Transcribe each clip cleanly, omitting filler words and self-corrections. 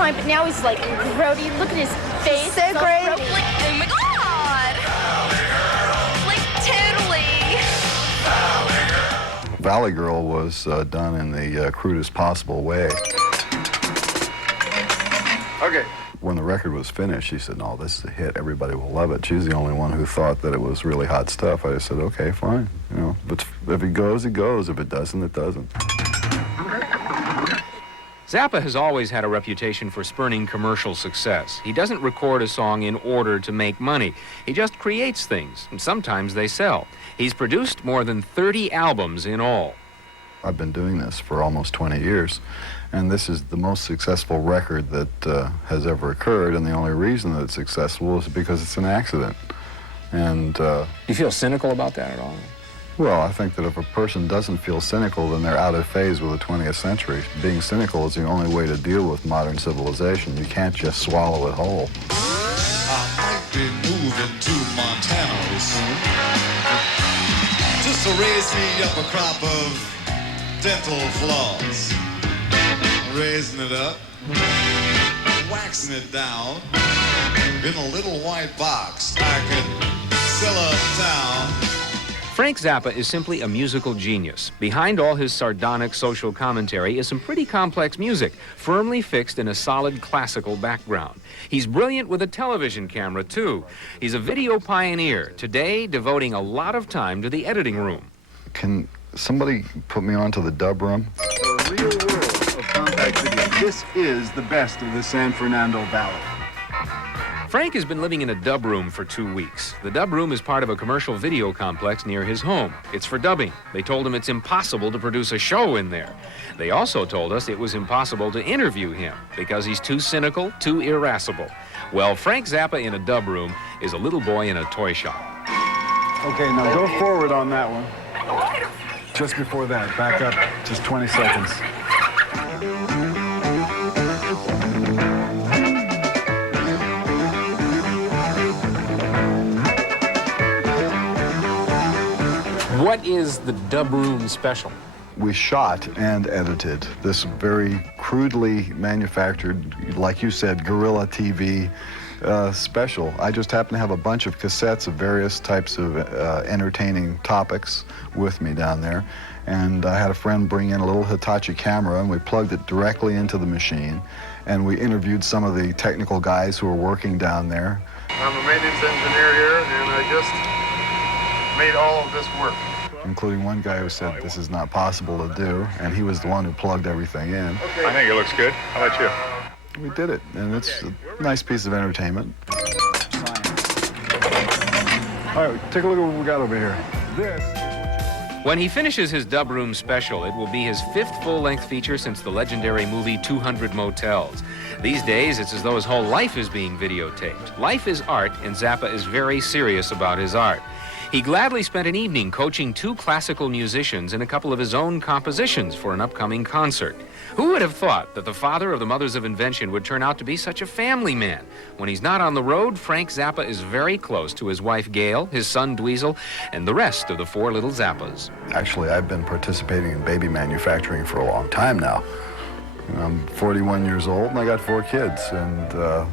time, but now he's like grody. Look at his face. So great. Like, oh my God! Like, totally. Valley Girl was done in the crudest possible way. Okay. When the record was finished, she said, "No, this is a hit. Everybody will love it." She was the only one who thought that it was really hot stuff. I just said, "Okay, fine. You know, but if it goes, it goes. If it doesn't, it doesn't." Zappa has always had a reputation for spurning commercial success. He doesn't record a song in order to make money. He just creates things, and sometimes they sell. He's produced more than 30 albums in all. I've been doing this for almost 20 years, and this is the most successful record that has ever occurred, and the only reason that it's successful is because it's an accident. And Do you feel cynical about that at all? well, I think that if a person doesn't feel cynical, then they're out of phase with the 20th century. Being cynical is the only way to deal with modern civilization. You can't just swallow it whole. I might be moving to Montana soon, just to raise me up a crop of dental floss. Raising it up, waxing it down, in a little white box I could sell uptown. Frank Zappa is simply a musical genius. Behind all his sardonic social commentary is some pretty complex music, firmly fixed in a solid classical background. He's brilliant with a television camera, too. He's a video pioneer, today devoting a lot of time to the editing room. Can somebody put me onto the dub room? The real world of compact video. This is the best of the San Fernando Valley. Frank has been living in a dub room for 2 weeks. The dub room is part of a commercial video complex near his home. It's for dubbing. They told him it's impossible to produce a show in there. They also told us it was impossible to interview him because he's too cynical, too irascible. Well, Frank Zappa in a dub room is a little boy in a toy shop. Okay, now go forward on that one. Just before that, back up just 20 seconds. What is the dub room special? We shot and edited this very crudely manufactured, like you said, guerrilla TV special. I just happened to have a bunch of cassettes of various types of entertaining topics with me down there. And I had a friend bring in a little Hitachi camera, and we plugged it directly into the machine. And we interviewed some of the technical guys who were working down there. I'm a maintenance engineer here, and I just made all of this work. Including one guy who said this is not possible to do, and he was the one who plugged everything in. Okay. I think it looks good. How about you? We did it, and it's a nice piece of entertainment. All right, take a look at what we got over here. This. When he finishes his dub room special, it will be his 5th full-length feature since the legendary movie 200 Motels. These days, it's as though his whole life is being videotaped. Life is art, and Zappa is very serious about his art. He gladly spent an evening coaching 2 classical musicians in a couple of his own compositions for an upcoming concert. Who would have thought that the father of the Mothers of Invention would turn out to be such a family man? When he's not on the road, Frank Zappa is very close to his wife Gail, his son Dweezil, and the rest of the 4 little Zappas. Actually, I've been participating in baby manufacturing for a long time now. You know, I'm 41 years old, and I got 4 kids, and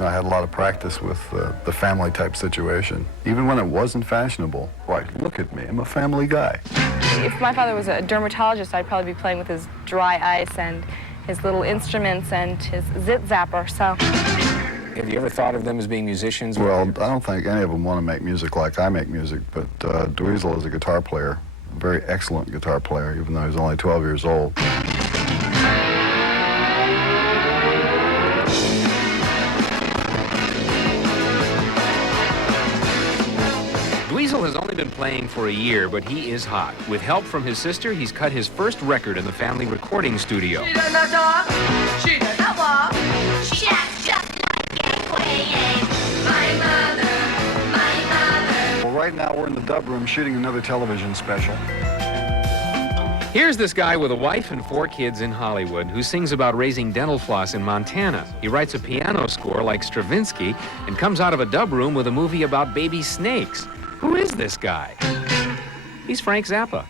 I had a lot of practice with the family type situation. Even when it wasn't fashionable. Why, look at me, I'm a family guy. If my father was a dermatologist, I'd probably be playing with his dry ice and his little instruments and his zit zapper, so. Have you ever thought of them as being musicians? Well, I don't think any of them want to make music like I make music, but Dweezil is a guitar player, a very excellent guitar player, even though he's only 12 years old. Dweezil has only been playing for a year, but he is hot. With help from his sister, he's cut his first record in the family recording studio. She does not talk. She does not walk. She acts just like a queen. My mother, my mother. Well, right now we're in the dub room shooting another television special. Here's this guy with a wife and 4 kids in Hollywood who sings about raising dental floss in Montana. He writes a piano score like Stravinsky and comes out of a dub room with a movie about baby snakes. Who is this guy? He's Frank Zappa.